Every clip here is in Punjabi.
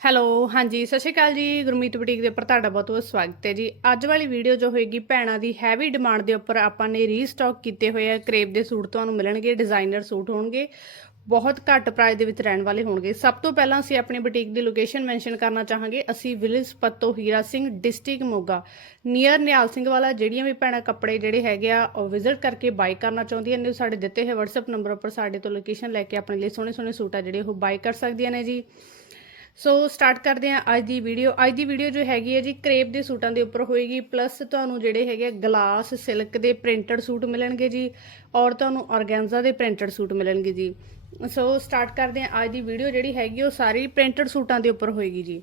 ਹੈਲੋ, ਹਾਂਜੀ, ਸਤਿ ਸ਼੍ਰੀ ਅਕਾਲ ਜੀ। ਗੁਰਮੀਤ ਬੁਟੀਕ ਦੇ ਉੱਪਰ ਤੁਹਾਡਾ ਬਹੁਤ ਬਹੁਤ ਸਵਾਗਤ ਹੈ ਜੀ। ਅੱਜ ਵਾਲੀ ਵੀਡੀਓ ਜੋ ਹੋਏਗੀ ਭੈਣਾਂ ਦੀ ਹੈਵੀ ਡਿਮਾਂਡ ਦੇ ਉੱਪਰ ਆਪਾਂ ਨੇ ਰੀਸਟਾਕ ਕੀਤੇ ਹੋਏ ਆ। ਕਰੇਪ ਦੇ ਸੂਟ ਤੁਹਾਨੂੰ ਮਿਲਣਗੇ ਡਿਜ਼ਾਈਨਰ ਸੂਟ ਹੋਣਗੇ, ਬਹੁਤ ਘੱਟ ਪ੍ਰਾਈਸ ਦੇ ਵਿੱਚ ਰਹਿਣ ਵਾਲੇ ਹੋਣਗੇ। ਸਭ ਤੋਂ ਪਹਿਲਾਂ ਅਸੀਂ ਆਪਣੀ ਬੁਟੀਕ ਦੀ ਲੋਕੇਸ਼ਨ ਮੈਂਸ਼ਨ ਕਰਨਾ ਚਾਹਾਂਗੇ। ਅਸੀਂ village Patto Hira Singh district Moga. Near Nihal Singh Wala, ਜਿਹੜੀਆਂ ਵੀ ਭੈਣਾਂ ਕੱਪੜੇ ਜਿਹੜੇ ਹੈਗੇ ਆ, ਉਹ ਵਿਜ਼ਿਟ ਕਰਕੇ ਬਾਈ ਕਰਨਾ ਚਾਹੁੰਦੀਆਂ ਨੇ। ਉਹ ਸਾਡੇ ਦਿੱਤੇ ਹੋਏ WhatsApp ਨੰਬਰ ਉੱਪਰ ਸਾਡੇ ਤੋਂ ਲੋਕੇਸ਼ਨ ਲੈ ਕੇ ਆਪਣੇ ਲਈ ਸੋਹਣੇ ਸੋਹਣੇ ਸੂਟ ਆ ਜਿਹੜੇ ਉਹ ਬਾਈ ਕਰ ਸਕਦੀਆਂ ਨੇ ਜੀ। ਸੋ ਸਟਾਰਟ ਕਰਦੇ ਹਾਂ ਅੱਜ ਦੀ ਵੀਡੀਓ। ਅੱਜ ਦੀ ਵੀਡੀਓ ਜੋ ਹੈਗੀ ਹੈ ਜੀ, ਕਰੇਪ ਦੇ ਸੂਟਾਂ ਦੇ ਉੱਪਰ ਹੋਏਗੀ। ਪਲੱਸ ਤੁਹਾਨੂੰ ਜਿਹੜੇ ਹੈਗੇ ਗਲਾਸ, ਸਿਲਕ ਦੇ ਪ੍ਰਿੰਟਡ ਸੂਟ ਮਿਲਣਗੇ ਜੀ ਔਰ ਤੁਹਾਨੂੰ ਆਰਗੈਂਜ਼ਾ ਦੇ ਪ੍ਰਿੰਟਡ ਸੂਟ ਮਿਲਣਗੇ ਜੀ। ਸੋ ਸਟਾਰਟ ਕਰਦੇ ਹਾਂ ਅੱਜ ਦੀ ਵੀਡੀਓ ਜਿਹੜੀ ਹੈਗੀ ਉਹ ਸਾਰੀ ਪ੍ਰਿੰਟਡ ਸੂਟਾਂ ਦੇ ਉੱਪਰ ਹੋਏਗੀ ਜੀ।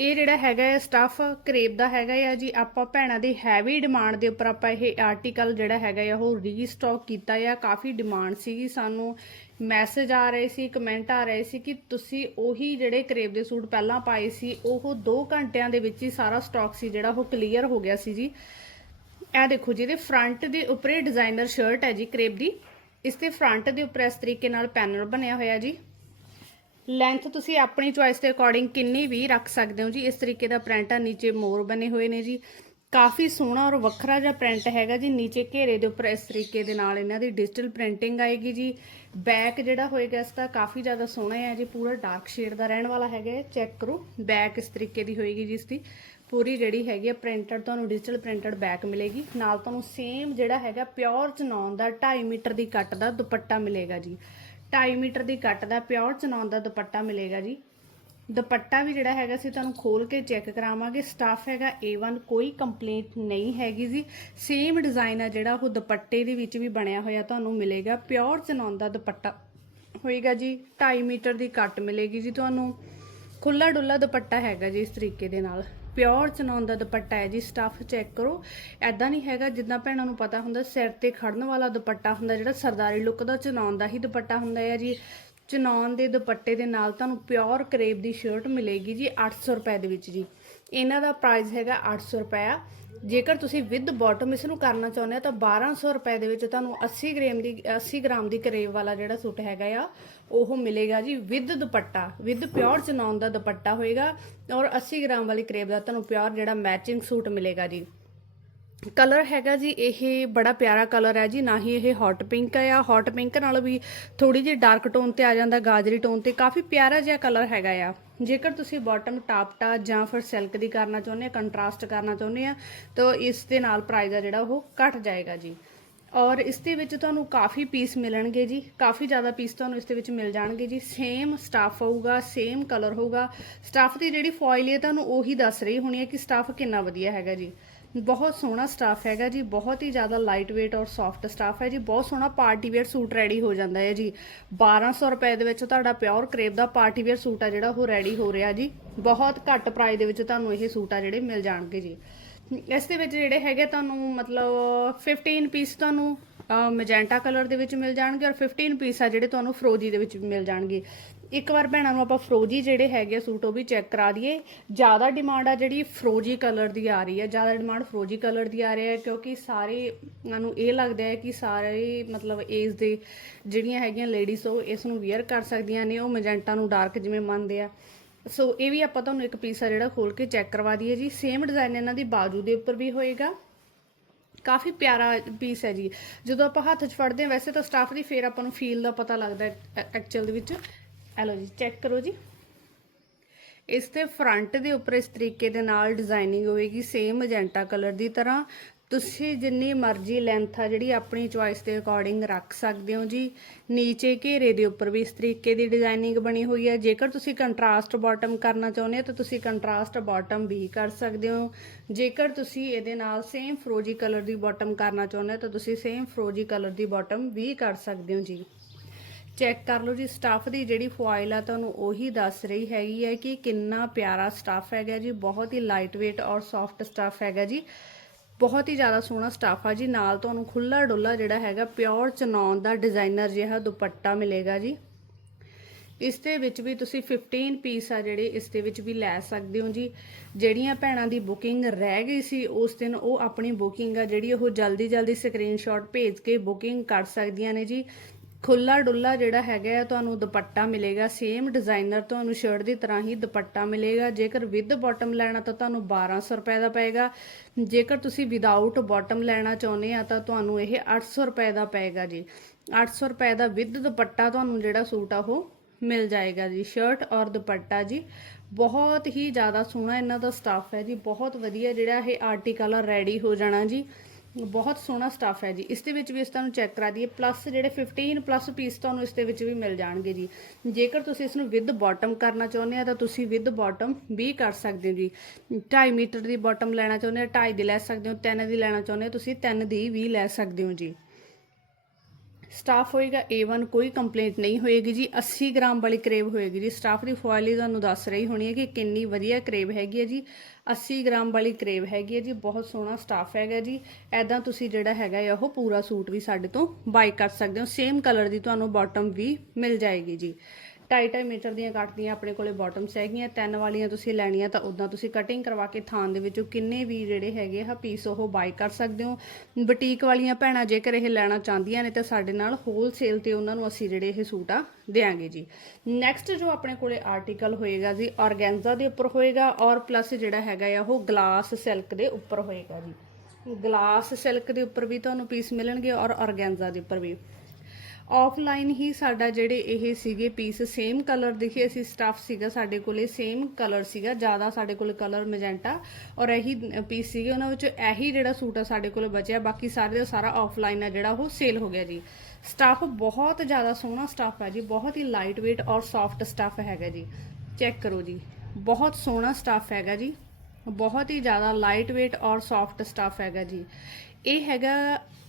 ਇਹ ਜਿਹੜਾ ਹੈਗਾ ਹੈ ਸਟਫ ਕਰੇਪ ਦਾ ਹੈਗਾ ਆ ਜੀ, ਆਪਾਂ ਭੈਣਾਂ ਦੀ ਹੈਵੀ ਡਿਮਾਂਡ ਦੇ ਉੱਪਰ ਆਪਾਂ ਇਹ ਆਰਟੀਕਲ ਜਿਹੜਾ ਹੈਗਾ ਆ ਉਹ ਰੀਸਟਾਕ ਕੀਤਾ ਆ ਕਾਫੀ ਡਿਮਾਂਡ ਸੀਗੀ ਸਾਨੂੰ। ਮੈਸੇਜ ਆ ਰਹੇ ਸੀ ਕਮੈਂਟ ਆ ਰਹੇ ਸੀ ਕਿ ਤੁਸੀਂ ਉਹੀ ਜਿਹੜੇ ਕਰੇਪ ਦੇ ਸੂਟ ਪਹਿਲਾਂ ਪਾਏ ਸੀ, ਉਹ 2 ਘੰਟਿਆਂ ਦੇ ਵਿੱਚ ਹੀ ਸਾਰਾ ਸਟਾਕ ਸੀ ਜਿਹੜਾ ਉਹ ਕਲੀਅਰ ਹੋ ਗਿਆ ਸੀ ਜੀ। ਇਹ ਦੇਖੋ ਜੀ, ਇਹਦੇ ਫਰੰਟ ਦੇ ਉੱਪਰ ਇਹ ਡਿਜ਼ਾਈਨਰ ਸ਼ਰਟ ਹੈ ਜੀ ਕਰੇਪ ਦੀ। ਇਸ 'ਤੇ ਫਰੰਟ ਦੇ ਉੱਪਰ ਇਸ ਤਰੀਕੇ ਨਾਲ ਪੈਨਲ ਬਣਿਆ ਹੋਇਆ ਜੀ। ਲੈਂਥ ਤੁਸੀਂ ਆਪਣੀ ਚੁਆਇਸ ਦੇ ਅਕੋਰਡਿੰਗ ਕਿੰਨੀ ਵੀ ਰੱਖ ਸਕਦੇ ਹੋ ਜੀ, ਇਸ ਤਰੀਕੇ ਦਾ ਪ੍ਰਿੰਟ ਆ, ਨੀਚੇ ਮੋਰ ਬਣੇ ਹੋਏ ਨੇ ਜੀ। ਕਾਫੀ ਸੋਹਣਾ ਔਰ ਵੱਖਰਾ ਜਿਹਾ ਪ੍ਰਿੰਟ ਹੈਗਾ ਜੀ, ਨੀਚੇ ਘੇਰੇ ਦੇ ਉੱਪਰ ਇਸ ਤਰੀਕੇ ਦੇ ਨਾਲ ਇਹਨਾਂ ਦੀ ਡਿਜੀਟਲ ਪ੍ਰਿੰਟਿੰਗ ਆਏਗੀ ਜੀ। ਬੈਕ ਜਿਹੜਾ ਹੋਏਗਾ ਇਸ ਦਾ ਕਾਫੀ ਜ਼ਿਆਦਾ ਸੋਹਣਾ ਹੈ ਜੀ, ਪੂਰਾ ਡਾਰਕ ਸ਼ੇਡ ਦਾ ਰਹਿਣ ਵਾਲਾ ਹੈਗਾ ਚੈੱਕ ਕਰੋ। ਬੈਕ ਇਸ ਤਰੀਕੇ ਦੀ ਹੋਏਗੀ ਜੀ ਇਸ ਦੀ। ਪੂਰੀ ਜਿਹੜੀ ਹੈਗੀ ਹੈ ਪ੍ਰਿੰਟਡ ਤੁਹਾਨੂੰ ਡਿਜੀਟਲ ਪ੍ਰਿੰਟਡ ਬੈਕ ਮਿਲੇਗੀ। ਨਾਲ ਤੁਹਾਨੂੰ ਸੇਮ ਜਿਹੜਾ ਹੈਗਾ ਪਿਓਰ ਚਨੌਨ ਦਾ 2.5 ਮੀਟਰ ਦੀ ਕੱਟ ਦਾ ਦੁਪੱਟਾ ਮਿਲੇਗਾ ਜੀ। 2.5 ਮੀਟਰ ਦੀ ਕੱਟ ਦਾ ਪਿਓਰ ਚਨੌਨ ਦਾ ਦੁਪੱਟਾ ਮਿਲੇਗਾ ਜੀ। ਦੁਪੱਟਾ ਵੀ ਜਿਹੜਾ ਹੈਗਾ ਸੀ, ਤੁਹਾਨੂੰ ਖੋਲ ਕੇ ਚੈੱਕ ਕਰਾਵਾਂਗੇ। ਸਟਾਫ ਹੈਗਾ A1 ਕੋਈ ਕੰਪਲੇਂਟ ਨਹੀਂ ਹੈਗੀ ਜੀ। ਸੇਮ ਡਿਜ਼ਾਈਨ ਆ ਜਿਹੜਾ, ਉਹ ਦੁਪੱਟੇ ਦੇ ਵਿੱਚ ਵੀ ਬਣਿਆ ਹੋਇਆ ਤੁਹਾਨੂੰ ਮਿਲੇਗਾ। ਪਿਓਰ ਚਨੌਨ ਦਾ ਦੁਪੱਟਾ ਹੋਏਗਾ ਜੀ। 2.5 ਮੀਟਰ ਦੀ ਕੱਟ ਮਿਲੇਗੀ ਜੀ ਤੁਹਾਨੂੰ। ਖੁੱਲਾ ਡੁੱਲਾ ਦੁਪੱਟਾ ਹੈਗਾ ਜੀ ਇਸ ਤਰੀਕੇ ਦੇ ਨਾਲ। ਪਿਓਰ ਚਨੌਨ ਦਾ ਦੁਪੱਟਾ ਹੈ ਜੀ ਸਟਾਫ ਚੈੱਕ ਕਰੋ। ਐਦਾਂ ਨਹੀਂ ਹੈਗਾ, ਜਿੱਦਾਂ ਭੈਣਾਂ ਨੂੰ ਪਤਾ ਹੁੰਦਾ, ਸਿਰ ਤੇ ਖੜਨ ਵਾਲਾ ਦੁਪੱਟਾ ਹੁੰਦਾ, ਜਿਹੜਾ ਸਰਦਾਰੀ ਲੁੱਕ ਦਾ ਚਨੌਨ ਦਾ ਹੀ ਦੁਪੱਟਾ ਹੁੰਦਾ ਹੈ ਜੀ। ਚਨੌਨ ਦੇ ਦੁਪੱਟੇ ਦੇ ਨਾਲ ਤੁਹਾਨੂੰ ਪਿਓਰ ਕਰੇਬ ਦੀ ਸ਼ਰਟ ਮਿਲੇਗੀ ਜੀ 800 ਰੁਪਏ ਦੇ ਵਿੱਚ ਜੀ। ਇਹਨਾਂ ਦਾ ਪ੍ਰਾਈਸ ਹੈਗਾ 800 ਰੁਪਇਆ। ਜੇਕਰ ਤੁਸੀਂ ਵਿਦ ਬਾਟਮ ਇਸ ਨੂੰ ਕਰਨਾ ਚਾਹੁੰਦੇ ਹੋ ਤਾਂ 1200 ਰੁਪਏ ਦੇ ਵਿੱਚ ਤੁਹਾਨੂੰ 80 ਗ੍ਰਾਮ ਦੀ 80 ਗ੍ਰਾਮ ਦੀ ਕਰੇਪ ਵਾਲਾ ਜਿਹੜਾ ਸੂਟ ਹੈਗਾ ਆ, ਉਹ ਮਿਲੇਗਾ ਜੀ with dupatta. With pure chinon ਦਾ ਦੁਪੱਟਾ ਹੋਏਗਾ ਔਰ 80 ਗ੍ਰਾਮ ਵਾਲੀ ਕਰੇਪ ਦਾ ਤੁਹਾਨੂੰ ਪਿਓਰ ਜਿਹੜਾ ਮੈਚਿੰਗ ਸੂਟ ਮਿਲੇਗਾ ਜੀ। ਕਲਰ ਹੈਗਾ ਜੀ, ਇਹ ਬੜਾ ਪਿਆਰਾ ਕਲਰ ਹੈ ਜੀ, ਨਾ ਹੀ ਇਹ ਹੌਟ ਪਿੰਕ ਹੈ ਆ। ਹੌਟ ਪਿੰਕ ਨਾਲ ਵੀ ਥੋੜੀ ਜਿਹੀ ਡਾਰਕ ਟੋਨ ਤੇ ਆ ਜਾਂਦਾ, ਗਾਜਰੀ ਟੋਨ ਤੇ ਕਾਫੀ ਪਿਆਰਾ ਜਿਹਾ ਕਲਰ ਹੈਗਾ ਆ। ਜੇਕਰ ਤੁਸੀਂ ਬਾਟਮ ਟਾਪਟਾ ਜਾਂ ਫਿਰ ਸਿਲਕ ਦੀ ਕਰਨਾ ਚਾਹੁੰਦੇ ਆ ਕੰਟਰਾਸਟ ਕਰਨਾ ਚਾਹੁੰਦੇ ਆ, ਤਾਂ ਇਸ ਦੇ ਨਾਲ ਪ੍ਰਾਈਸ ਆ ਜਿਹੜਾ ਉਹ ਘਟ ਜਾਏਗਾ ਜੀ। ਔਰ ਇਸ ਦੇ ਵਿੱਚ ਤੁਹਾਨੂੰ ਕਾਫੀ ਪੀਸ ਮਿਲਣਗੇ ਜੀ। ਕਾਫੀ ਜ਼ਿਆਦਾ ਪੀਸ ਤੁਹਾਨੂੰ ਇਸ ਦੇ ਵਿੱਚ ਮਿਲ ਜਾਣਗੇ ਜੀ। ਸੇਮ ਸਟਾਫ ਹੋਊਗਾ ਸੇਮ ਕਲਰ ਹੋਊਗਾ। ਸਟਾਫ ਦੀ ਜਿਹੜੀ ਫੋਇਲ ਹੈ ਤੁਹਾਨੂੰ ਉਹੀ ਦੱਸ ਰਹੀ ਹੋਣੀ ਹੈ ਕਿ ਸਟਾਫ ਕਿੰਨਾ ਵਧੀਆ ਹੈਗਾ ਜੀ। ਬਹੁਤ ਸੋਹਣਾ ਸਟਾਫ ਹੈਗਾ ਜੀ, ਬਹੁਤ ਹੀ ਜ਼ਿਆਦਾ ਲਾਈਟ weight ਔਰ ਸੌਫਟ ਸਟਾਫ ਹੈ ਜੀ, ਬਹੁਤ ਸੋਹਣਾ ਪਾਰਟੀ ਵੇਅਰ ਸੂਟ ਰੈਡੀ ਹੋ ਜਾਂਦਾ ਹੈ ਜੀ। 1200 ਰੁਪਏ ਦੇ ਵਿੱਚ ਤੁਹਾਡਾ ਪਿਓਰ ਕਰੇਪ ਦਾ ਪਾਰਟੀ ਵੇਅਰ ਸੂਟ ਆ ਜਿਹੜਾ, ਉਹ ਰੈਡੀ ਹੋ ਰਿਹਾ ਜੀ। ਬਹੁਤ ਘੱਟ ਪ੍ਰਾਈਸ ਦੇ ਵਿੱਚ ਤੁਹਾਨੂੰ ਇਹ ਸੂਟ ਆ ਜਿਹੜੇ ਮਿਲ ਜਾਣਗੇ ਜੀ। ਇਸ ਦੇ ਵਿੱਚ ਜਿਹੜੇ ਹੈਗੇ ਤੁਹਾਨੂੰ ਮਤਲਬ 15 ਪੀਸ ਤੁਹਾਨੂੰ ਮੈਜੈਂਟਾ ਕਲਰ ਦੇ ਵਿੱਚ ਮਿਲ ਜਾਣਗੇ ਔਰ 15 ਪੀਸ ਆ ਜਿਹੜੇ ਤੁਹਾਨੂੰ ਫਰੋਜੀ ਦੇ ਵਿੱਚ ਮਿਲ ਜਾਣਗੇ। ਇੱਕ ਵਾਰ ਭੈਣਾਂ ਨੂੰ ਆਪਾਂ ਫਰੋਜੀ ਜਿਹੜੇ ਹੈਗੇ ਆ ਸੂਟ, ਉਹ ਵੀ ਚੈੱਕ ਕਰਾ ਦਈਏ। ਜ਼ਿਆਦਾ ਡਿਮਾਂਡ ਆ ਜਿਹੜੀ ਫਰੋਜੀ ਕਲਰ ਦੀ ਆ ਰਹੀ ਹੈ ਜ਼ਿਆਦਾ ਡਿਮਾਂਡ ਫਰੋਜੀ ਕਲਰ ਦੀ ਆ ਰਹੀ ਹੈ, ਕਿਉਂਕਿ ਸਾਰੇ ਨੂੰ ਇਹ ਲੱਗਦਾ ਹੈ ਕਿ ਸਾਰੇ ਮਤਲਬ ਏਜ ਦੇ ਜਿਹੜੀਆਂ ਹੈਗੀਆਂ ਲੇਡੀਜ਼ ਉਹ ਇਸ ਨੂੰ ਵੇਅਰ ਕਰ ਸਕਦੀਆਂ ਨੇ, ਉਹ ਮੈਜੈਂਟਾ ਨੂੰ ਡਾਰਕ ਜਿਵੇਂ ਮੰਨਦੇ ਆ। ਸੋ ਇਹ ਵੀ ਆਪਾਂ ਤੁਹਾਨੂੰ ਇੱਕ ਪੀਸ ਆ ਜਿਹੜਾ ਖੋਲ ਕੇ ਚੈੱਕ ਕਰਵਾ ਦਈਏ ਜੀ। ਸੇਮ ਡਿਜ਼ਾਈਨ ਇਹਨਾਂ ਦੀ ਬਾਜੂ ਦੇ ਉੱਪਰ ਵੀ ਹੋਏਗਾ। ਕਾਫੀ ਪਿਆਰਾ ਪੀਸ ਹੈ ਜੀ। ਜਦੋਂ ਆਪਾਂ ਹੱਥ 'ਚ ਫੜਦੇ ਹਾਂ, ਵੈਸੇ ਤਾਂ ਸਟਾਫ ਦੀ ਫੇਰ ਆਪਾਂ ਨੂੰ ਫੀਲ ਦਾ ਪਤਾ ਲੱਗਦਾ ਐਕਚੁਅਲ ਦੇ ਵਿੱਚ। ਇਹ ਲਓ ਜੀ ਚੈੱਕ ਕਰੋ ਜੀ। ਇਸ ਤੇ ਫਰੰਟ ਦੇ ਉੱਪਰ ਇਸ ਤਰੀਕੇ ਦੇ ਨਾਲ ਡਿਜ਼ਾਈਨਿੰਗ ਹੋਏਗੀ ਸੇਮ ਮੈਜੈਂਟਾ ਕਲਰ ਦੀ ਤਰ੍ਹਾਂ। ਤੁਸੀਂ ਜਿੰਨੀ ਮਰਜ਼ੀ ਲੈਂਥ ਆ ਜਿਹੜੀ ਆਪਣੀ ਚੁਆਇਸ ਦੇ ਅਕੋਰਡਿੰਗ ਰੱਖ ਸਕਦੇ ਹੋ ਜੀ। ਨੀਚੇ ਘੇਰੇ ਦੇ ਉੱਪਰ ਵੀ ਇਸ ਤਰੀਕੇ ਦੀ ਡਿਜ਼ਾਈਨਿੰਗ ਬਣੀ ਹੋਈ ਹੈ ਜੇਕਰ ਤੁਸੀਂ ਕੰਟਰਾਸਟ ਬਾਟਮ ਕਰਨਾ ਚਾਹੁੰਦੇ ਹੋ, ਤਾਂ ਤੁਸੀਂ ਕੰਟਰਾਸਟ ਬਾਟਮ ਵੀ ਕਰ ਸਕਦੇ ਹੋ। ਜੇਕਰ ਤੁਸੀਂ ਇਹਦੇ ਨਾਲ ਸੇਮ ਫਰੋਜੀ ਕਲਰ ਦੀ ਬਾਟਮ ਕਰਨਾ ਚਾਹੁੰਦੇ ਹੋ, ਤਾਂ ਤੁਸੀਂ ਸੇਮ ਫਰੋਜੀ ਕਲਰ ਦੀ ਬਾਟਮ ਵੀ ਕਰ ਸਕਦੇ ਹੋ ਜੀ। ਚੈੱਕ ਕਰ ਲਓ ਜੀ ਸਟਾਫ ਦੀ ਜਿਹੜੀ ਫੁਆਇਲ ਆ, ਤੁਹਾਨੂੰ ਉਹੀ ਦੱਸ ਰਹੀ ਹੈਗੀ ਹੈ ਕਿ ਕਿੰਨਾ ਪਿਆਰਾ ਸਟਾਫ ਹੈਗਾ ਜੀ, ਬਹੁਤ ਹੀ ਲਾਈਟ weight ਔਰ ਸੌਫਟ ਸਟਾਫ ਹੈਗਾ ਜੀ। ਬਹੁਤ ਹੀ ਜ਼ਿਆਦਾ ਸੋਹਣਾ ਸਟਾਫ ਆ ਜੀ, ਨਾਲ ਤੁਹਾਨੂੰ ਖੁੱਲਾ ਡੁੱਲਾ ਜਿਹੜਾ ਹੈਗਾ ਪਿਓਰ ਚਨੌਨ ਦਾ ਡਿਜ਼ਾਈਨਰ ਜਿਹਾ ਦੁਪੱਟਾ ਮਿਲੇਗਾ ਜੀ। ਇਸ ਦੇ ਵਿੱਚ ਵੀ ਤੁਸੀਂ 15 ਪੀਸ ਆ ਜਿਹੜੇ ਇਸ ਦੇ ਵਿੱਚ ਵੀ ਲੈ ਸਕਦੇ ਹੋ ਜੀ। ਜਿਹੜੀਆਂ ਭੈਣਾਂ ਦੀ ਬੁਕਿੰਗ ਰਹਿ ਗਈ ਸੀ, ਉਸ ਦਿਨ ਉਹ ਆਪਣੀ ਬੁਕਿੰਗ ਆ ਜਿਹੜੀ ਉਹ ਜਲਦੀ ਜਲਦੀ ਸਕਰੀਨਸ਼ਾਟ ਭੇਜ ਕੇ ਬੁਕਿੰਗ ਕਰ ਸਕਦੀਆਂ ਨੇ ਜੀ। ਖੁੱਲਾ ਡੁੱਲਾ ਜਿਹੜਾ ਹੈਗਾ ਆ, ਤੁਹਾਨੂੰ ਦੁਪੱਟਾ ਮਿਲੇਗਾ। ਸੇਮ ਡਿਜ਼ਾਈਨਰ ਤੁਹਾਨੂੰ ਸ਼ਰਟ ਦੀ ਤਰ੍ਹਾਂ ਹੀ ਦੁਪੱਟਾ ਮਿਲੇਗਾ। ਜੇਕਰ ਵਿਦ ਬਾਟਮ ਲੈਣਾ ਤਾਂ ਤੁਹਾਨੂੰ 1200 ਰੁਪਏ ਦਾ ਪਏਗਾ। ਜੇਕਰ ਤੁਸੀਂ ਵਿਦਆਊਟ ਬਾਟਮ ਲੈਣਾ ਚਾਹੁੰਦੇ ਆ, ਤਾਂ ਤੁਹਾਨੂੰ ਇਹ 800 ਰੁਪਏ ਦਾ ਪਏਗਾ ਜੀ। 800 ਰੁਪਏ ਦਾ ਵਿਦ ਦੁਪੱਟਾ ਤੁਹਾਨੂੰ ਜਿਹੜਾ ਸੂਟ ਆ, ਉਹ ਮਿਲ ਜਾਏਗਾ ਜੀ। ਸ਼ਰਟ ਔਰ ਦੁਪੱਟਾ ਜੀ। ਬਹੁਤ ਹੀ ਜ਼ਿਆਦਾ ਸੋਹਣਾ ਇਹਨਾਂ ਦਾ ਸਟਾਫ ਹੈ ਜੀ। ਬਹੁਤ ਵਧੀਆ ਜਿਹੜਾ ਇਹ ਆਰਟੀਕਲ ਆ ਰੈਡੀ ਹੋ ਜਾਣਾ ਜੀ। ਬਹੁਤ ਸੋਹਣਾ ਸਟਾਫ ਹੈ ਜੀ। ਇਸ ਦੇ ਵਿੱਚ ਵੀ ਇਸ ਤੁਹਾਨੂੰ ਚੈੱਕ ਕਰਾ ਦਈਏ। ਪਲੱਸ ਜਿਹੜੇ 15 ਪਲੱਸ ਪੀਸ ਤੁਹਾਨੂੰ ਇਸ ਦੇ ਵਿੱਚ ਵੀ ਮਿਲ ਜਾਣਗੇ ਜੀ। ਜੇਕਰ ਤੁਸੀਂ ਇਸ ਨੂੰ ਵਿਦ ਬਾਟਮ ਕਰਨਾ ਚਾਹੁੰਦੇ ਆ, ਤਾਂ ਤੁਸੀਂ ਵਿਦ ਬਾਟਮ ਵੀ ਕਰ ਸਕਦੇ ਹੋ ਜੀ। 2.5 ਮੀਟਰ ਦੀ ਬਾਟਮ ਲੈਣਾ ਚਾਹੁੰਦੇ ਆ 2.5 ਦੀ ਲੈ ਸਕਦੇ ਹੋ 3 ਦੀ ਲੈਣਾ ਚਾਹੁੰਦੇ ਹੋ, ਤੁਸੀਂ 3 ਦੀ ਵੀ ਲੈ ਸਕਦੇ ਹੋ ਜੀ। ਸਟਾਫ ਹੋਏਗਾ A1 ਕੋਈ ਕੰਪਲੇਂਟ ਨਹੀਂ ਹੋਏਗੀ ਜੀ 80 ਗ੍ਰਾਮ ਵਾਲੀ ਕਰੇਬ ਹੋਏਗੀ ਜੀ। ਸਟਾਫ ਦੀ ਫੋਇਲ ਹੀ ਤੁਹਾਨੂੰ ਦੱਸ ਰਹੀ ਹੋਣੀ ਹੈ ਕਿ ਕਿੰਨੀ ਵਧੀਆ ਕਰੇਬ ਹੈਗੀ ਹੈ ਜੀ। 80 ਗ੍ਰਾਮ ਵਾਲੀ ਕਰੇਬ ਹੈਗੀ ਹੈ ਜੀ, ਬਹੁਤ ਸੋਹਣਾ ਸਟਾਫ ਹੈਗਾ ਜੀ। ਐਦਾਂ ਤੁਸੀਂ ਜਿਹੜਾ ਹੈਗਾ ਆ, ਉਹ ਪੂਰਾ ਸੂਟ ਵੀ ਸਾਡੇ ਤੋਂ ਬਾਈ ਕਰ ਸਕਦੇ ਹੋ। ਸੇਮ ਕਲਰ ਦੀ ਤੁਹਾਨੂੰ ਬਾਟਮ ਵੀ ਮਿਲ ਜਾਏਗੀ ਜੀ। 2.5 ਮੀਟਰ ਦੀਆਂ ਕੱਟਦੀਆਂ ਆਪਣੇ ਕੋਲੇ ਬਾਟਮਸ ਹੈਗੀਆਂ, ਤਿੰਨ ਵਾਲੀਆਂ ਤੁਸੀਂ ਲੈਣੀਆਂ ਤਾਂ ਉਦਾਂ ਤੁਸੀਂ ਕਟਿੰਗ ਕਰਵਾ ਕੇ ਥਾਂ ਦੇ ਵਿੱਚੋਂ ਕਿੰਨੇ ਵੀ ਜਿਹੜੇ ਹੈਗੇ ਆ ਪੀਸ ਉਹ ਬਾਈ ਕਰ ਸਕਦੇ ਹੋ। ਬੁਟੀਕ ਵਾਲੀਆਂ ਭੈਣਾਂ ਜੇਕਰ ਇਹ ਲੈਣਾ ਚਾਹੁੰਦੀਆਂ ਨੇ ਤਾਂ ਸਾਡੇ ਨਾਲ ਹੋਲਸੇਲ ਤੇ ਉਹਨਾਂ ਨੂੰ ਅਸੀਂ ਜਿਹੜੇ ਇਹ ਸੂਟ ਆ ਦੇਾਂਗੇ ਜੀ। ਨੈਕਸਟ ਜੋ ਆਪਣੇ ਕੋਲੇ ਆਰਟੀਕਲ ਹੋਏਗਾ ਜੀ ਆਰਗੈਂਜ਼ਾ ਦੇ ਉੱਪਰ ਹੋਏਗਾ ਔਰ ਪਲੱਸ ਜਿਹੜਾ ਹੈਗਾ ਆ ਉਹ ਗਲਾਸ ਸਿਲਕ ਦੇ ਉੱਪਰ ਹੋਏਗਾ ਜੀ। ਗਲਾਸ ਸਿਲਕ ਦੇ ਉੱਪਰ ਵੀ ਤੁਹਾਨੂੰ ਪੀਸ ਮਿਲਣਗੇ ਔਰ ਆਰਗੈਂਜ਼ਾ ਦੇ ਉੱਪਰ ਵੀ। ਆਫਲਾਈਨ ਹੀ ਸਾਡਾ ਜਿਹੜੇ ਇਹ ਸੀਗੇ ਪੀਸ ਸੇਮ ਕਲਰ ਦਿਖੇ, ਅਸੀਂ ਸਟਫ ਸੀਗਾ ਸਾਡੇ ਕੋਲੇ ਸੇਮ ਕਲਰ ਸੀਗਾ, ਜ਼ਿਆਦਾ ਸਾਡੇ ਕੋਲ ਕਲਰ ਮੈਜੈਂਟਾ ਔਰ ਇਹੀ ਪੀਸ ਸੀਗੇ, ਉਹਨਾਂ ਵਿੱਚੋਂ ਇਹੀ ਜਿਹੜਾ ਸੂਟ ਆ ਸਾਡੇ ਕੋਲ ਬਚਿਆ, ਬਾਕੀ ਸਾਰੇ ਦਾ ਸਾਰਾ ਆਫਲਾਈਨ ਆ ਜਿਹੜਾ ਉਹ ਸੇਲ ਹੋ ਗਿਆ ਜੀ। ਸਟਫ ਬਹੁਤ ਜ਼ਿਆਦਾ ਸੋਹਣਾ ਸਟਫ ਹੈ ਜੀ, ਬਹੁਤ ਹੀ ਲਾਈਟ weight ਔਰ ਸੌਫਟ ਸਟਫ ਹੈਗਾ ਜੀ। ਚੈੱਕ ਕਰੋ ਜੀ, ਬਹੁਤ ਸੋਹਣਾ ਸਟਫ ਹੈਗਾ ਜੀ, ਬਹੁਤ ਹੀ ਜ਼ਿਆਦਾ ਲਾਈਟ weight ਔਰ ਸੌਫਟ ਸਟਫ ਹੈਗਾ ਜੀ। ਇਹ ਹੈਗਾ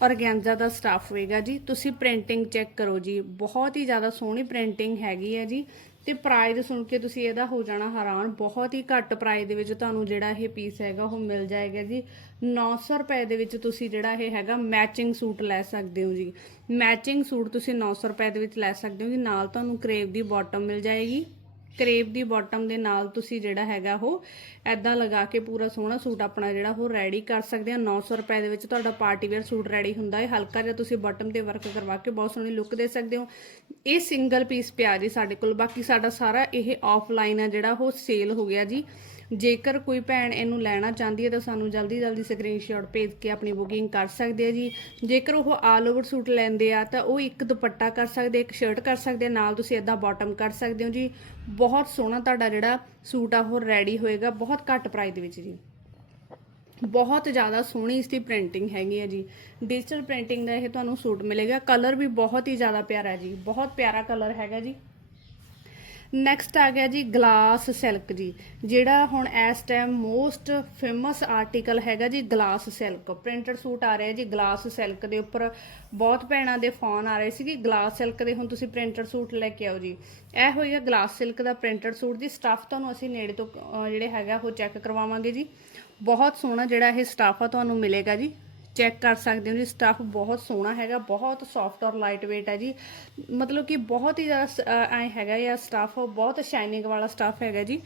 ਔਰਗੈਂਜ਼ਾ ਦਾ ਸਟਾਫ ਹੋਏਗਾ ਜੀ। ਤੁਸੀਂ ਪ੍ਰਿੰਟਿੰਗ ਚੈੱਕ ਕਰੋ ਜੀ। ਬਹੁਤ ਹੀ ਜ਼ਿਆਦਾ ਸੋਹਣੀ ਪ੍ਰਿੰਟਿੰਗ ਹੈਗੀ ਹੈ ਜੀ। ਤੇ ਪ੍ਰਾਈਜ਼ ਸੁਣ ਕੇ ਤੁਸੀਂ ਇਹਦਾ ਹੋ ਜਾਣਾ ਹੈਰਾਨ। ਬਹੁਤ ਹੀ ਘੱਟ ਪ੍ਰਾਈਜ਼ ਦੇ ਵਿੱਚ ਤੁਹਾਨੂੰ ਜਿਹੜਾ ਇਹ ਪੀਸ ਹੈਗਾ, ਉਹ ਮਿਲ ਜਾਏਗਾ ਜੀ। 900 ਰੁਪਏ ਦੇ ਵਿੱਚ ਤੁਸੀਂ ਜਿਹੜਾ ਇਹ ਹੈਗਾ, ਮੈਚਿੰਗ ਸੂਟ ਲੈ ਸਕਦੇ ਹੋ ਜੀ। ਮੈਚਿੰਗ ਸੂਟ ਤੁਸੀਂ 900 ਰੁਪਏ ਦੇ ਵਿੱਚ ਲੈ ਸਕਦੇ ਹੋ ਜੀ। ਨਾਲ ਤੁਹਾਨੂੰ ਕਰੇਵ ਦੀ ਬਾਟਮ ਮਿਲ ਜਾਏਗੀ। ਕਰੇਪ ਦੀ ਬਾਟਮ ਦੇ ਨਾਲ ਤੁਸੀਂ ਜਿਹੜਾ ਹੈਗਾ ਉਹ ਐਦਾਂ ਲਗਾ ਕੇ ਪੂਰਾ ਸੋਹਣਾ ਸੂਟ ਆਪਣਾ ਜਿਹੜਾ ਉਹ ਰੈਡੀ ਕਰ ਸਕਦੇ ਆ। 900 ਰੁਪਏ ਦੇ ਵਿੱਚ ਤੁਹਾਡਾ ਪਾਰਟੀ ਵੇਅਰ ਸੂਟ ਰੈਡੀ ਹੁੰਦਾ ਹੈ। ਹਲਕਾ ਜਿਹਾ ਤੁਸੀਂ ਬਾਟਮ ਤੇ ਵਰਕ ਕਰਵਾ ਕੇ ਬਹੁਤ ਸੋਹਣੀ ਲੁੱਕ ਦੇ ਸਕਦੇ ਹੋ। ਇਹ ਸਿੰਗਲ ਪੀਸ ਪਿਆ ਜੀ ਸਾਡੇ ਕੋਲ। ਬਾਕੀ ਸਾਡਾ ਸਾਰਾ ਇਹ ਆਫਲਾਈਨ ਆ ਜਿਹੜਾ ਉਹ ਸੇਲ ਹੋ ਗਿਆ ਜੀ। ਜੇਕਰ ਕੋਈ ਭੈਣ ਇਹਨੂੰ ਲੈਣਾ ਚਾਹੁੰਦੀ ਹੈ ਤਾਂ ਸਾਨੂੰ ਜਲਦੀ ਜਲਦੀ ਸਕਰੀਨਸ਼ਾਟ ਭੇਜ ਕੇ ਆਪਣੀ ਬੁਕਿੰਗ ਕਰ ਸਕਦੇ ਆ ਜੀ। ਜੇਕਰ ਉਹ ਆਲ ਓਵਰ ਸੂਟ ਲੈਂਦੇ ਆ ਤਾਂ ਉਹ ਇੱਕ ਦੁਪੱਟਾ ਕਰ ਸਕਦੇ ਇੱਕ ਸ਼ਰਟ ਕਰ ਸਕਦੇ ਨਾਲ ਤੁਸੀਂ ਇਦਾਂ ਬਾਟਮ ਕਰ ਸਕਦੇ ਹੋ ਜੀ। ਬਹੁਤ ਸੋਹਣਾ ਤੁਹਾਡਾ ਜਿਹੜਾ ਸੂਟ ਆ ਉਹ ਰੈਡੀ ਹੋਏਗਾ, ਬਹੁਤ ਘੱਟ ਪ੍ਰਾਈਸ ਦੇ ਵਿੱਚ ਜੀ। ਬਹੁਤ ਜ਼ਿਆਦਾ ਸੋਹਣੀ ਇਸ ਦੀ ਪ੍ਰਿੰਟਿੰਗ ਹੈਗੀ ਹੈ ਜੀ। ਡਿਜੀਟਲ ਪ੍ਰਿੰਟਿੰਗ ਦਾ ਇਹ ਤੁਹਾਨੂੰ ਸੂਟ ਮਿਲੇਗਾ। ਕਲਰ ਵੀ ਬਹੁਤ ਹੀ ਜ਼ਿਆਦਾ ਪਿਆਰਾ ਜੀ। ਬਹੁਤ ਪਿਆਰਾ ਕਲਰ ਹੈਗਾ ਜੀ। ਨੈਕਸਟ ਆ ਗਿਆ ਜੀ ਗਲਾਸ ਸਿਲਕ ਜੀ, ਜਿਹੜਾ ਹੁਣ ਇਸ ਟਾਈਮ ਮੋਸਟ ਫੇਮਸ ਆਰਟੀਕਲ ਹੈਗਾ ਜੀ ਗਲਾਸ ਸਿਲਕ ਪ੍ਰਿੰਟਡ ਸੂਟ ਆ ਰਿਹਾ ਜੀ ਗਲਾਸ ਸਿਲਕ ਦੇ ਉੱਪਰ। ਬਹੁਤ ਭੈਣਾਂ ਦੇ ਫੋਨ ਆ ਰਹੇ ਸੀ ਕਿ ਗਲਾਸ ਸਿਲਕ ਦੇ, ਹੁਣ ਤੁਸੀਂ ਪ੍ਰਿੰਟਡ ਸੂਟ ਲੈ ਕੇ ਆਓ ਜੀ। ਇਹ ਹੋਏਗਾ ਗਲਾਸ ਸਿਲਕ ਦਾ ਪ੍ਰਿੰਟਡ ਸੂਟ ਦੀ ਸਟੱਫ ਤੁਹਾਨੂੰ ਅਸੀਂ ਨੇੜੇ ਤੋਂ ਜਿਹੜੇ ਹੈਗਾ ਉਹ ਚੈੱਕ ਕਰਵਾਵਾਂਗੇ ਜੀ। ਬਹੁਤ ਸੋਹਣਾ ਜਿਹੜਾ ਇਹ ਸਟਫ ਆ ਤੁਹਾਨੂੰ ਮਿਲੇਗਾ ਜੀ। ਚੈੱਕ ਕਰ ਸਕਦੇ ਹੋ ਜੀ ਸਟਫ ਬਹੁਤ ਸੋਹਣਾ ਹੈਗਾ, ਬਹੁਤ ਸੌਫਟ ਔਰ ਲਾਈਟ weight ਹੈ ਜੀ। ਮਤਲਬ ਕਿ ਬਹੁਤ ਹੀ ਜ਼ਿਆਦਾ ਐ ਹੈਗਾ ਇਹ ਸਟਫ ਬਹੁਤ ਸ਼ਾਈਨਿੰਗ ਵਾਲਾ ਸਟਫ ਹੈਗਾ ਜੀ।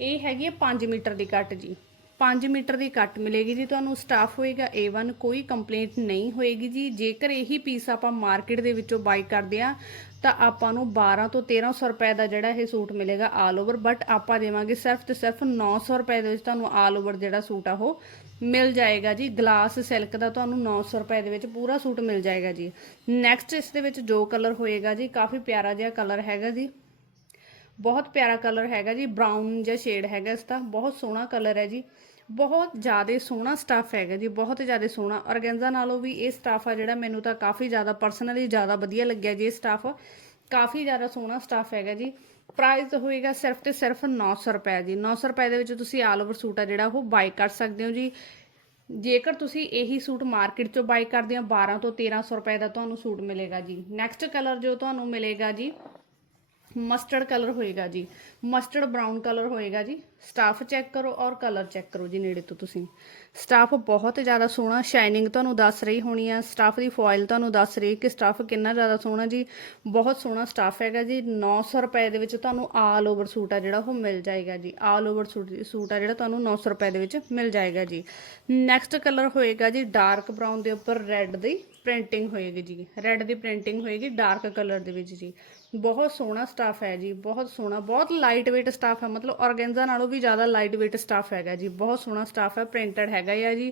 ਇਹ ਹੈਗੀ ਹੈ 5 ਮੀਟਰ ਦੀ ਕੱਟ ਜੀ। 5 ਮੀਟਰ ਦੀ ਕੱਟ ਮਿਲੇਗੀ ਜੀ ਤੁਹਾਨੂੰ ਸਟਾਫ ਹੋਏਗਾ A1 ਕੋਈ ਕੰਪਲੇਂਟ ਨਹੀਂ ਹੋਏਗੀ ਜੀ। ਜੇਕਰ ਇਹੀ ਪੀਸ ਆਪਾਂ ਮਾਰਕੀਟ ਦੇ ਵਿੱਚੋਂ ਬਾਈ ਕਰਦੇ ਆ ਤਾਂ ਆਪਾਂ ਨੂੰ 12 ਤੋਂ 1300 ਰੁਪਏ ਦਾ ਜਿਹੜਾ ਇਹ ਸੂਟ ਮਿਲੇਗਾ ਆਲ ਓਵਰ ਬਟ ਆਪਾਂ ਦੇਵਾਂਗੇ ਸਿਰਫ ਤੇ ਸਿਰਫ 900 ਰੁਪਏ ਦੇ ਵਿੱਚ ਤੁਹਾਨੂੰ ਆਲ ਓਵਰ ਜਿਹੜਾ ਸੂਟ ਆ ਉਹ ਮਿਲ ਜਾਏਗਾ ਜੀ। ਗਲਾਸ ਸਿਲਕ ਦਾ ਤੁਹਾਨੂੰ 900 ਰੁਪਏ ਦੇ ਵਿੱਚ ਪੂਰਾ ਸੂਟ ਮਿਲ ਜਾਏਗਾ ਜੀ। ਨੈਕਸਟ ਇਸ ਦੇ ਵਿੱਚ ਜੋ ਕਲਰ ਹੋਏਗਾ ਜੀ, ਕਾਫੀ ਪਿਆਰਾ ਜਿਹਾ ਕਲਰ ਹੈਗਾ ਜੀ। ਬਹੁਤ ਪਿਆਰਾ ਕਲਰ ਹੈਗਾ ਜੀ ਬ੍ਰਾਊਨ ਜਿਹਾ ਸ਼ੇਡ ਹੈਗਾ ਇਸ ਦਾ। ਬਹੁਤ ਸੋਹਣਾ ਕਲਰ ਹੈ ਜੀ। ਬਹੁਤ ਜ਼ਿਆਦਾ ਸੋਹਣਾ ਸਟਾਫ ਹੈਗਾ ਜੀ, ਬਹੁਤ ਜ਼ਿਆਦਾ ਸੋਹਣਾ। ਔਰਗੈਂਜ਼ਾ ਨਾਲੋਂ ਵੀ ਇਹ ਸਟਾਫ ਆ ਜਿਹੜਾ ਮੈਨੂੰ ਤਾਂ ਕਾਫੀ ਜ਼ਿਆਦਾ ਪਰਸਨਲੀ ਜ਼ਿਆਦਾ ਵਧੀਆ ਲੱਗਿਆ ਜੀ ਇਹ ਸਟਾਫ ਕਾਫੀ ਜ਼ਿਆਦਾ ਸੋਹਣਾ ਸਟਾਫ ਹੈਗਾ ਜੀ। ਪ੍ਰਾਈਸ ਹੋਏਗਾ ਸਿਰਫ ਤੇ ਸਿਰਫ 900 ਰੁਪਏ ਜੀ। 900 ਰੁਪਏ ਦੇ ਵਿੱਚ ਤੁਸੀਂ ਆਲ ਓਵਰ ਸੂਟ ਆ ਜਿਹੜਾ ਉਹ ਬਾਈ ਕਰ ਸਕਦੇ ਹੋ ਜੀ। ਜੇਕਰ ਤੁਸੀਂ ਇਹੀ ਸੂਟ ਮਾਰਕੀਟ ਚੋਂ ਬਾਈ ਕਰਦੇ ਹੋ 12 ਤੋਂ 1300 ਰੁਪਏ ਦਾ ਤੁਹਾਨੂੰ ਸੂਟ ਮਿਲੇਗਾ ਜੀ। ਨੈਕਸਟ ਕਲਰ ਜੋ ਤੁਹਾਨੂੰ ਮਿਲੇਗਾ ਜੀ ਮਸਟਰਡ ਕਲਰ ਹੋਏਗਾ ਜੀ। ਮਸਟਰਡ ਬਰਾਊਨ ਕਲਰ ਹੋਏਗਾ ਜੀ। ਸਟਾਫ ਚੈੱਕ ਕਰੋ ਔਰ ਕਲਰ ਚੈੱਕ ਕਰੋ ਜੀ ਨੇੜੇ ਤੋਂ ਤੁਸੀਂ। ਸਟਾਫ ਬਹੁਤ ਜ਼ਿਆਦਾ ਸੋਹਣਾ ਸ਼ਾਈਨਿੰਗ ਤੁਹਾਨੂੰ ਦੱਸ ਰਹੀ ਹੋਣੀ ਆ। ਸਟਾਫ ਦੀ ਫੋਇਲ ਤੁਹਾਨੂੰ ਦੱਸ ਰਹੀ ਕਿ ਸਟਾਫ ਕਿੰਨਾ ਜ਼ਿਆਦਾ ਸੋਹਣਾ ਜੀ। ਬਹੁਤ ਸੋਹਣਾ ਸਟਾਫ ਹੈਗਾ ਜੀ। 900 ਰੁਪਏ ਦੇ ਵਿੱਚ ਤੁਹਾਨੂੰ ਆਲ ਓਵਰ ਸੂਟ ਆ ਜਿਹੜਾ ਉਹ ਮਿਲ ਜਾਏਗਾ ਜੀ। ਆਲ ਓਵਰ ਸੂਟ ਸੂਟ ਆ ਜਿਹੜਾ ਤੁਹਾਨੂੰ 900 ਰੁਪਏ ਦੇ ਵਿੱਚ ਮਿਲ ਜਾਏਗਾ ਜੀ। ਨੈਕਸਟ ਕਲਰ ਹੋਏਗਾ ਜੀ ਡਾਰਕ ਬਰਾਊਨ ਦੇ ਉੱਪਰ ਰੈੱਡ ਦੀ ਪ੍ਰਿੰਟਿੰਗ ਹੋਏਗੀ ਜੀ। ਰੈੱਡ ਦੀ ਪ੍ਰਿੰਟਿੰਗ ਹੋਏਗੀ ਡਾਰਕ ਕਲਰ ਦੇ ਵਿੱਚ ਜੀ। ਬਹੁਤ ਸੋਹਣਾ ਸਟਾਫ ਹੈ ਜੀ, ਬਹੁਤ ਸੋਹਣਾ, ਬਹੁਤ ਲਾਈਟ weight ਸਟਾਫ ਹੈ, ਮਤਲਬ ਔਰਗੈਂਜ਼ਾ ਨਾਲੋਂ ਵੀ ਜ਼ਿਆਦਾ ਲਾਈਟ weight ਸਟਾਫ ਹੈਗਾ ਜੀ, ਬਹੁਤ ਸੋਹਣਾ ਸਟਾਫ ਹੈ ਪ੍ਰਿੰਟਡ ਹੈਗਾ ਆ ਜੀ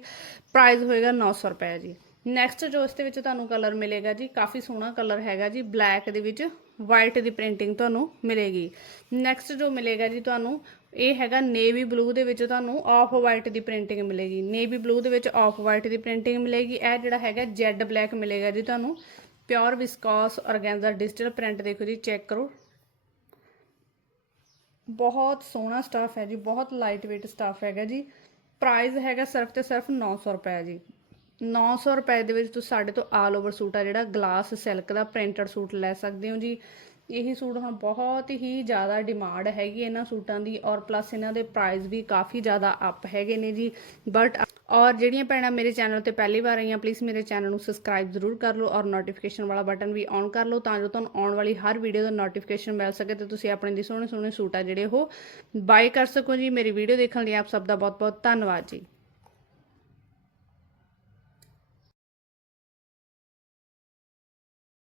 ਪ੍ਰਾਈਸ ਹੋਏਗਾ 900 ਰੁਪਏ ਜੀ। ਨੈਕਸਟ ਜੋ ਇਸ ਦੇ ਵਿੱਚ ਤੁਹਾਨੂੰ ਕਲਰ ਮਿਲੇਗਾ ਜੀ, ਕਾਫੀ ਸੋਹਣਾ ਕਲਰ ਹੈਗਾ ਜੀ ਬਲੈਕ ਦੇ ਵਿੱਚ ਵਾਈਟ ਦੀ ਪ੍ਰਿੰਟਿੰਗ ਤੁਹਾਨੂੰ ਮਿਲੇਗੀ। ਨੈਕਸਟ ਜੋ ਮਿਲੇਗਾ ਜੀ ਤੁਹਾਨੂੰ, ਇਹ ਹੈਗਾ ਨੇਵੀ ਬਲੂ ਦੇ ਵਿੱਚ ਤੁਹਾਨੂੰ ਆਫ ਵਾਈਟ ਦੀ ਪ੍ਰਿੰਟਿੰਗ ਮਿਲੇਗੀ। ਨੇਵੀ ਬਲੂ ਦੇ ਵਿੱਚ ਆਫ ਵਾਈਟ ਦੀ ਪ੍ਰਿੰਟਿੰਗ ਮਿਲੇਗੀ, ਇਹ ਜਿਹੜਾ ਹੈਗਾ ਜੈਡ ਬਲੈਕ ਮਿਲੇਗਾ ਜੀ ਤੁਹਾਨੂੰ। Pure viscose organza digital print ਦੇਖੋ ਜੀ, ਚੈੱਕ ਕਰੋ। ਬਹੁਤ ਸੋਹਣਾ ਸਟਾਫ ਹੈ ਜੀ, ਬਹੁਤ ਲਾਈਟ weight ਸਟਾਫ ਹੈਗਾ ਜੀ। ਪ੍ਰਾਈਸ ਹੈਗਾ ਸਿਰਫ ਤੇ ਸਿਰਫ 900 ਰੁਪਏ ਜੀ। 900 ਰੁਪਏ ਦੇ ਵਿੱਚ ਤੁਸੀਂ ਸਾਡੇ ਤੋਂ ਆਲ ਓਵਰ ਸੂਟ ਆ ਜਿਹੜਾ ਗਲਾਸ ਸਿਲਕ ਦਾ ਪ੍ਰਿੰਟਡ ਸੂਟ ਲੈ ਸਕਦੇ ਹੋ ਜੀ। ਇਹੀ ਸੂਟ ਹੁਣ ਬਹੁਤ ਹੀ ਜ਼ਿਆਦਾ ਡਿਮਾਂਡ ਹੈਗੀ ਇਹਨਾਂ ਸੂਟਾਂ ਦੀ ਔਰ ਪਲੱਸ ਇਹਨਾਂ ਦੇ ਪ੍ਰਾਈਸ ਵੀ ਕਾਫੀ ਜ਼ਿਆਦਾ ਅਪ ਹੈਗੇ ਨੇ ਜੀ। ਬਟ ਔਰ ਜਿਹੜੀਆਂ ਭੈਣਾਂ ਮੇਰੇ ਚੈਨਲ ਤੇ ਪਹਿਲੀ ਵਾਰ ਆਈਆਂ ਪਲੀਜ਼ ਮੇਰੇ ਚੈਨਲ ਨੂੰ ਸਬਸਕ੍ਰਾਈਬ ਜ਼ਰੂਰ ਕਰ ਲਓ ਔਰ ਨੋਟੀਫਿਕੇਸ਼ਨ ਵਾਲਾ ਬਟਨ ਵੀ ਔਨ ਕਰ ਲਓ ਤਾਂ ਜੋ ਤੁਹਾਨੂੰ ਆਉਣ ਵਾਲੀ ਹਰ ਵੀਡੀਓ ਦਾ ਨੋਟੀਫਿਕੇਸ਼ਨ ਮਿਲ ਸਕੇ ਤੇ ਤੁਸੀਂ ਆਪਣੇ ਦੀ ਸੋਹਣੇ ਸੋਹਣੇ ਸੂਟ ਆ ਜਿਹੜੇ ਉਹ ਬਾਏ ਕਰ ਸਕੋ ਜੀ। ਮੇਰੀ ਵੀਡੀਓ ਦੇਖਣ ਲਈ ਆਪ ਸਭ ਦਾ ਬਹੁਤ ਬਹੁਤ ਧੰਨਵਾਦ ਜੀ।